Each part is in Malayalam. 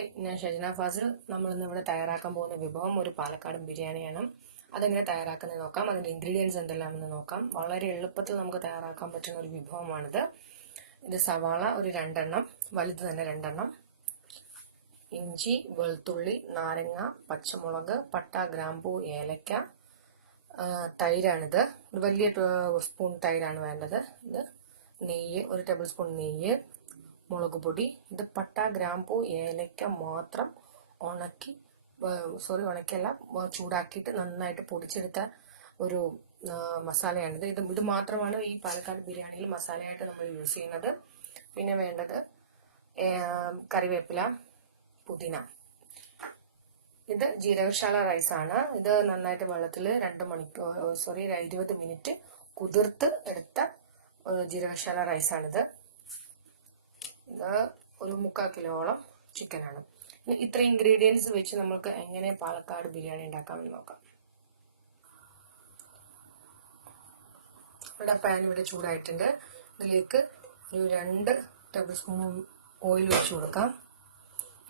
ഹായ് ഞാൻ ഷജന ഫാസിൽ നമ്മൾ ഇന്ന് ഇവിടെ തയ്യാറാക്കാൻ പോകുന്ന വിഭവം ഒരു പാലക്കാടൻ ബിരിയാണിയാണ്. അതെങ്ങനെ തയ്യാറാക്കുന്നത് നോക്കാം. അതിന്റെ ഇൻഗ്രീഡിയൻസ് എന്തെല്ലാമെന്ന് നോക്കാം. വളരെ എളുപ്പത്തിൽ നമുക്ക് തയ്യാറാക്കാൻ പറ്റുന്ന ഒരു വിഭവമാണിത്. ഇത് സവാള ഒരു രണ്ടെണ്ണം വലുത് തന്നെ രണ്ടെണ്ണം. ഇഞ്ചി വെളുത്തുള്ളി നാരങ്ങ പച്ചമുളക് പട്ട ഗ്രാമ്പൂ ഏലക്ക തൈരാണിത്. ഒരു വലിയ സ്പൂൺ തൈരാണ് വേണ്ടത്. ഇത് നെയ്യ് ഒരു ടേബിൾ സ്പൂൺ നെയ്യ്. മുളക് പൊടി ഇത് പട്ട ഗ്രാമ്പൂ ഏലക്ക മാത്രം ഉണക്കി സോറി ഉണക്കിയല്ല ചൂടാക്കിയിട്ട് നന്നായിട്ട് പൊടിച്ചെടുത്ത ഒരു മസാലയാണിത്. ഇത് ഇത് മാത്രമാണ് ഈ പാലക്കാട് ബിരിയാണിയിൽ മസാലയായിട്ട് നമ്മൾ യൂസ് ചെയ്യുന്നത്. പിന്നെ വേണ്ടത് കറിവേപ്പില പുതിന. ഇത് ജീരകശാല റൈസാണ്. ഇത് നന്നായിട്ട് വെള്ളത്തിൽ രണ്ട് മണിക്കൂർ സോറി ഇരുപത് മിനിറ്റ് കുതിർത്ത് എടുത്ത ജീരകശാല റൈസാണിത്. ഇത് ഒരു മുക്കാൽ കിലോളം ചിക്കനാണ്. ഇത്ര ഇൻഗ്രീഡിയൻസ് വെച്ച് നമുക്ക് എങ്ങനെ പാലക്കാട് ബിരിയാണി ഉണ്ടാക്കാമെന്ന് നോക്കാം. ഇവിടെ പാൻ ഇവിടെ ചൂടായിട്ടുണ്ട്. ഇതിലേക്ക് ഒരു രണ്ട് ടേബിൾ സ്പൂൺ ഓയിൽ ഒഴിച്ചു കൊടുക്കാം.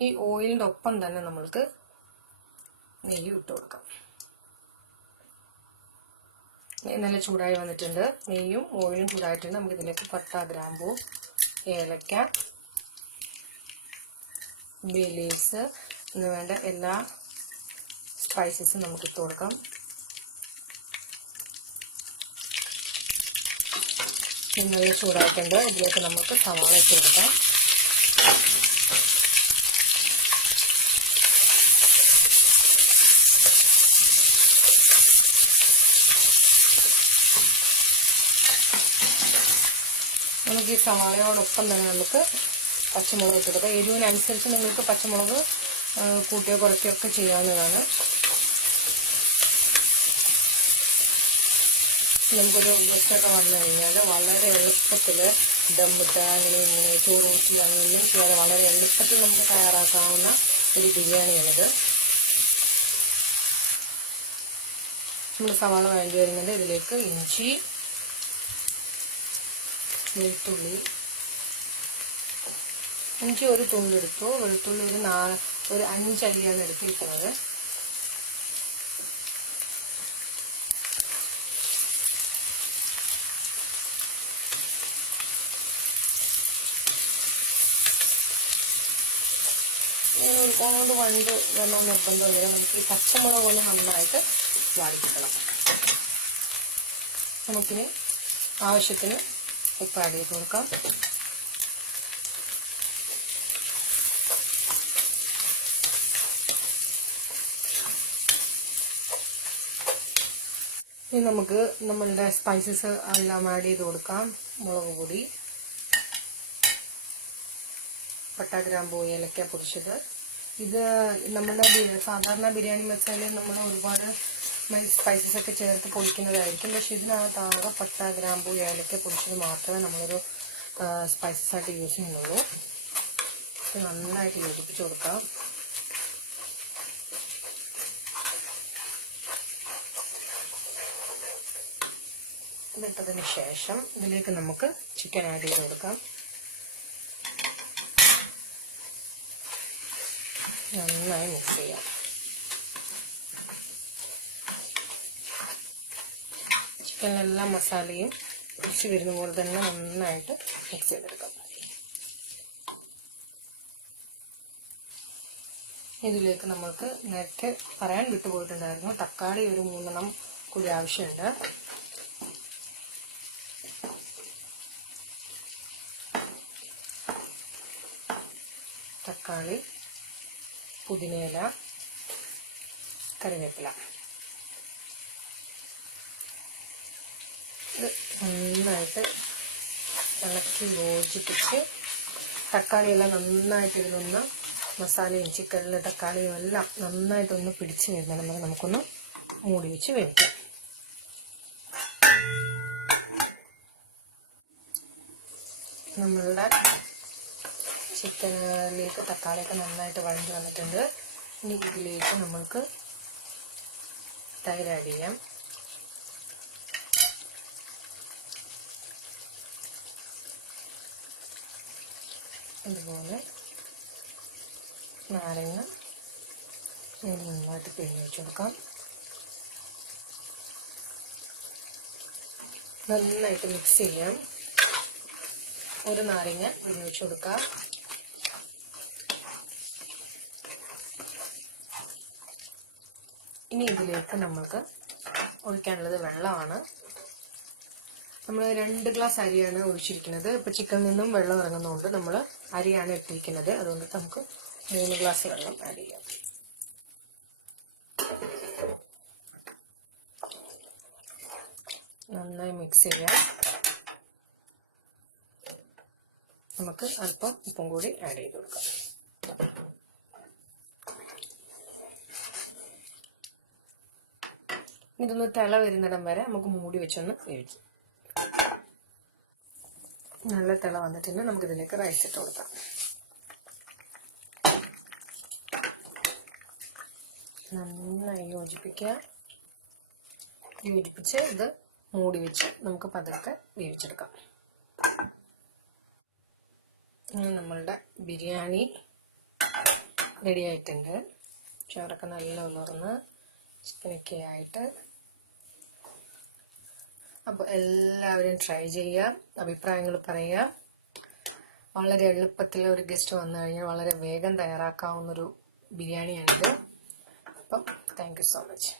ഈ ഓയിലിന്റെ ഒപ്പം തന്നെ നമ്മൾക്ക് നെയ്യ് ഇട്ട് കൊടുക്കാം. നല്ല ചൂടായി വന്നിട്ടുണ്ട്. നെയ്യും ഓയിലും ചൂടായിട്ടുണ്ട്. നമുക്ക് ഇതിലേക്ക് പട്ട ഗ്രാമ്പൂ ഏലക്ക ബേലീസ് എന്ന് വേണ്ട എല്ലാ സ്പൈസസും നമുക്ക് ഇട്ട് കൊടുക്കാം. നല്ല ചൂടായിട്ടുണ്ട്. ഇതിലേക്ക് നമുക്ക് സവാള ഇട്ട് കൊടുക്കാം. നമുക്ക് ഈ സവാളയോടൊപ്പം തന്നെ നമുക്ക് പച്ചമുളക് ഇട്ടത് അപ്പോൾ എരിവിനനുസരിച്ച് നിങ്ങൾക്ക് പച്ചമുളക് കൂട്ടിയോ കുറയ്ക്കുകയോ ഒക്കെ ചെയ്യാവുന്നതാണ്. നമുക്കൊരു ഗസ്റ്റൊക്കെ വന്നു കഴിഞ്ഞാൽ വളരെ എളുപ്പത്തിൽ ദമ്മിട്ട് അങ്ങനെ ഇങ്ങനെ ചോറ് ഊറ്റി അങ്ങനെയൊന്നും ചെയ്യാതെ വളരെ എളുപ്പത്തിൽ നമുക്ക് തയ്യാറാക്കാവുന്ന ഒരു ബിരിയാണിയാണിത്. നമ്മൾ സവാള വേണ്ടി വരുന്നുണ്ട്. ഇതിലേക്ക് ഇഞ്ചി വെളുത്തുള്ളി ഇഞ്ചി ഒരു തുള്ളി എടുത്തു. വെളുത്തുള്ളി ഒരു നാ ഒരു അഞ്ചല്ലിയാണ് എടുത്തിരിക്കുന്നത്. കൊണ്ട് വണ്ട് വന്ന നിർബന്ധമില്ല നമുക്ക് ഈ പച്ചമുളക് കൊണ്ട് നന്നായിട്ട് വാടിക്കണം നമുക്കിനി ആവശ്യത്തിന് ഉപ്പ് ആഡ് ചെയ്ത് കൊടുക്കാം. ഇനി നമുക്ക് നമ്മളുടെ സ്പൈസസ് എല്ലാം ആഡ് ചെയ്ത് കൊടുക്കാം. മുളക് പൊടി പട്ട ഏലക്ക പൊടിച്ചത്. ഇത് നമ്മുടെ സാധാരണ ബിരിയാണി മസാലയിൽ നമ്മൾ ഒരുപാട് സ്പൈസസ് ഒക്കെ ചേർത്ത് പൊടിക്കുന്നതായിരിക്കും. പക്ഷെ ഇതിനകത്ത് ആകെ പട്ട ഗ്രാമ്പൂ ഏലക്ക പൊടിച്ചത് മാത്രമേ നമ്മളൊരു സ്പൈസസ് ആയിട്ട് യൂസ് ചെയ്യുന്നുള്ളൂ. നന്നായിട്ട് യോജിപ്പിച്ച് കൊടുക്കാം. ഇതിട്ടതിന് ശേഷം ഇതിലേക്ക് നമുക്ക് ചിക്കൻ ആഡ് ചെയ്ത് കൊടുക്കാം. നന്നായി മിക്സ് ചെയ്യാം. ചിക്കനിലെല്ലാ മസാലയും പിടിച്ച് വരുന്ന പോലെ തന്നെ നന്നായിട്ട് മിക്സ് ചെയ്തെടുക്കാം. ഇതിലേക്ക് നമ്മൾക്ക് നേരത്തെ പറയാൻ വിട്ടുപോയിട്ടുണ്ടായിരുന്നു തക്കാളി ഒരു മൂന്നെണ്ണം കൂടി ആവശ്യമുണ്ട്. തക്കാളി പുതിനയില കറിവേപ്പില ഇത് നന്നായിട്ട് ഇളക്കി യോജിപ്പിച്ച് തക്കാളിയെല്ലാം നന്നായിട്ട് ഇതിലൊന്ന് മസാലയും ചിക്കനിലെ തക്കാളിയും എല്ലാം നന്നായിട്ടൊന്ന് പിടിച്ച് വരുന്നുണ്ടെങ്കിൽ നമുക്കൊന്ന് മൂടി വെച്ച് വേവിക്കാം. നമ്മളുടെ ചിക്കനിലേക്ക് തക്കാളിയൊക്കെ നന്നായിട്ട് വഴഞ്ഞു വന്നിട്ടുണ്ട്. ഇനി ഇതിലേക്ക് നമ്മൾക്ക് തൈര് ആഡ് ചെയ്യാം. ഇതുപോലെ നാരങ്ങ ഇതിന് നന്നായിട്ട് പിഴിഞ്ഞ് വെച്ച് കൊടുക്കാം. നന്നായിട്ട് മിക്സ് ചെയ്യാം. ഒരു നാരങ്ങ പിഴിഞ്ഞ് വെച്ച് കൊടുക്കാം. ഇനി ഇതിലേക്ക് നമ്മൾക്ക് ഒഴിക്കാനുള്ളത് വെള്ളമാണ്. നമ്മൾ രണ്ട് ഗ്ലാസ് അരിയാണ് ഒഴിച്ചിരിക്കുന്നത്. ഇപ്പം ചിക്കനിൽ നിന്നും വെള്ളം ഇറങ്ങുന്നതുകൊണ്ട് നമ്മൾ അരിയാണ് ഇട്ടിരിക്കുന്നത്. അതുകൊണ്ട് നമുക്ക് മൂന്ന് ഗ്ലാസ് വെള്ളം ആഡ് ചെയ്യാം. നന്നായി മിക്സ് ചെയ്യാം. നമുക്ക് അല്പം ഉപ്പും കൂടി ആഡ് ചെയ്ത് കൊടുക്കാം. ഇതൊന്ന് തിള വരുന്നിടം വരെ നമുക്ക് മൂടി വെച്ചൊന്ന് വേവിക്കാം. നല്ല തിള വന്നിട്ടുണ്ട്. നമുക്ക് ഇതിലേക്ക് റൈസ് ഇട്ട് കൊടുക്കാം. നന്നായി യോജിപ്പിക്കുക. യോജിപ്പിച്ച് ഇത് മൂടി വെച്ച് നമുക്ക് പതുക്കെ വേവിച്ചെടുക്കാം. നമ്മളുടെ ബിരിയാണി റെഡി ആയിട്ടുണ്ട്. ചോറൊക്കെ നല്ല ഉലർന്ന് ചിക്കനൊക്കെ ആയിട്ട് അപ്പോൾ എല്ലാവരും ട്രൈ ചെയ്യുക അഭിപ്രായങ്ങൾ പറയുക. വളരെ എളുപ്പത്തിൽ ഒരു ഗസ്റ്റ് വന്നു കഴിഞ്ഞാൽ വളരെ വേഗം തയ്യാറാക്കാവുന്നൊരു ബിരിയാണിയാണിത്. അപ്പം താങ്ക് യു സോ മച്ച്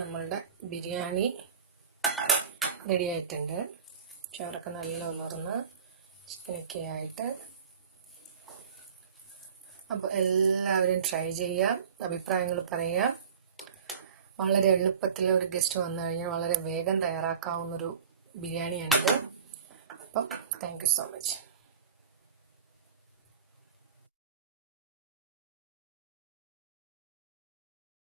നമ്മളുടെ ബിരിയാണി റെഡി ആയിട്ടുണ്ട്. ചോറൊക്കെ നല്ല ഉലർന്ന് ചിക്കനൊക്കെ ആയിട്ട്. അപ്പോൾ എല്ലാവരും ട്രൈ ചെയ്യുക അഭിപ്രായങ്ങൾ പറയുക. വളരെ എളുപ്പത്തിൽ ഒരു ഗസ്റ്റ് വന്നു കഴിഞ്ഞാൽ വളരെ വേഗം തയ്യാറാക്കാവുന്നൊരു ബിരിയാണിയാണിത്. അപ്പം താങ്ക് യു സോ മച്ച്